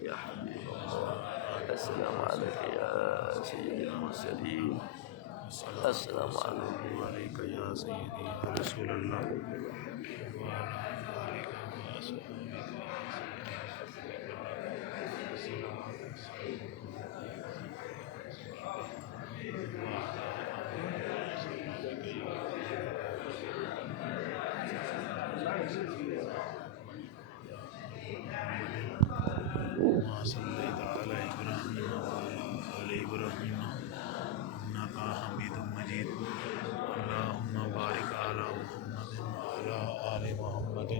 يا حبيب الله. السلام عليك يا سيد المرسلين. السلام عليك يا سيدي يا رسول الله. ما صليت على إبراهيم وعلى آل إبراهيم إنك حميد مجيد. اللهم بارك على محمد وعلى آل محمد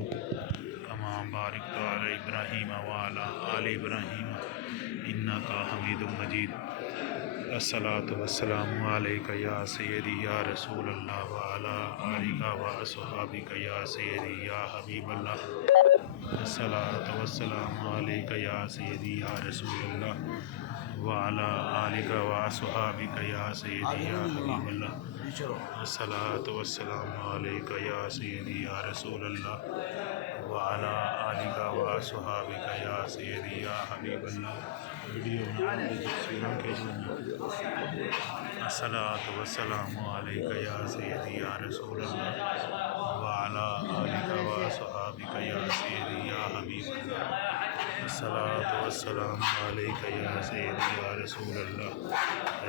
كما باركت على إبراهيم وعلى آل إبراهيم إنك حميد مجيد. الصلاة والسلام عليك يا سيدي يا رسول الله وعلى آلك وأصحابك يا سيدي يا حبيب الله. الصلاة والسلام عليك يا سيدي يا رسول الله وعلى آلك وأصحابك يا سيدي يا حبيب الله. الصلاة والسلام عليك يا سيدي يا رسول الله وعلى آلك وأصحابك يا سيدي يا حبيب الله. الصلاة والسلام عليك يا سيدي يا رسول الله وعلى آلك وأصحابك يا سيدي يا حبيب الله. الصلاة والسلام عليك يا سيدي يا رسول الله.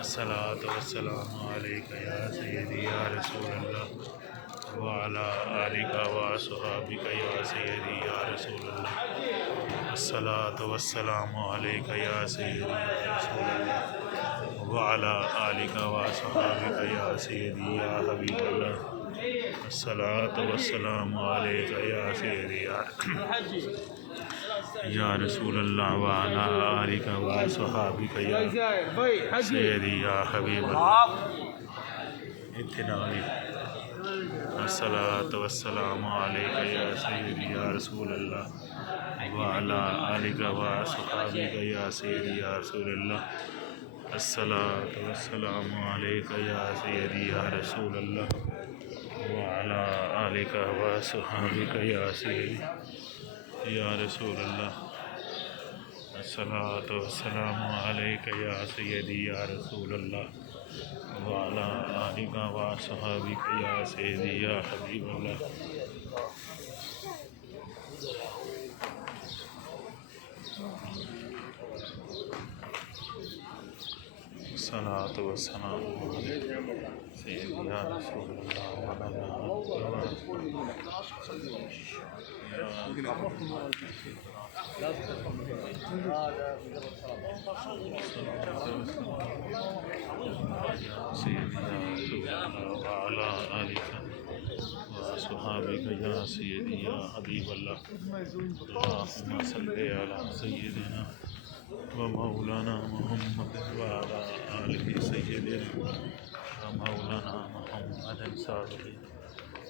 الصلاة والسلام عليك يا سيدي يا رسول الله وعلى آلك وأصحابك يا سيدي يا رسول الله. الصلاة والسلام عليك يا سيدي يا رسول الله وعلى آلك وأصحابك يا سيدي يا حبيب الله. الصلاة والسلام عليك يا سيدي يا رسول الله وعلى آلك وأصحابك يا سيدي يا حبيب الله. الصلاة والسلام عليك يا سيدي يا رسول الله وعلى آلك وأصحابك يا سيدي يا رسول الله. الصلاة والسلام عليك يا سيدي يا رسول الله وعلى آلك وأصحابك يا سيدي يا رسول الله. الصلاة والسلام عليك يا سيدي يا رسول الله وعلى آلك وأصحابك يا سيدي يا حبيب الله. الصلاة والسلام عليك سيدي يا رسول الله وعلى آلك وأصحابك يا سيدي يا حبيب الله. اللهم صل على سيدنا ومولانا محمد وعلى آله سيدنا ومولانا محمد صادق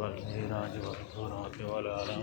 والمعراج والبراق والعلام.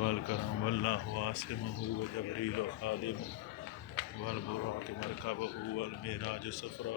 والكرم والله واسمه وجبريل خادم والبراق مركبه والمعراج سفره.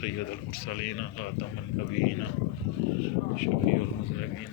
سيد المرسلين خاتم النبيين شفيع المذنبين.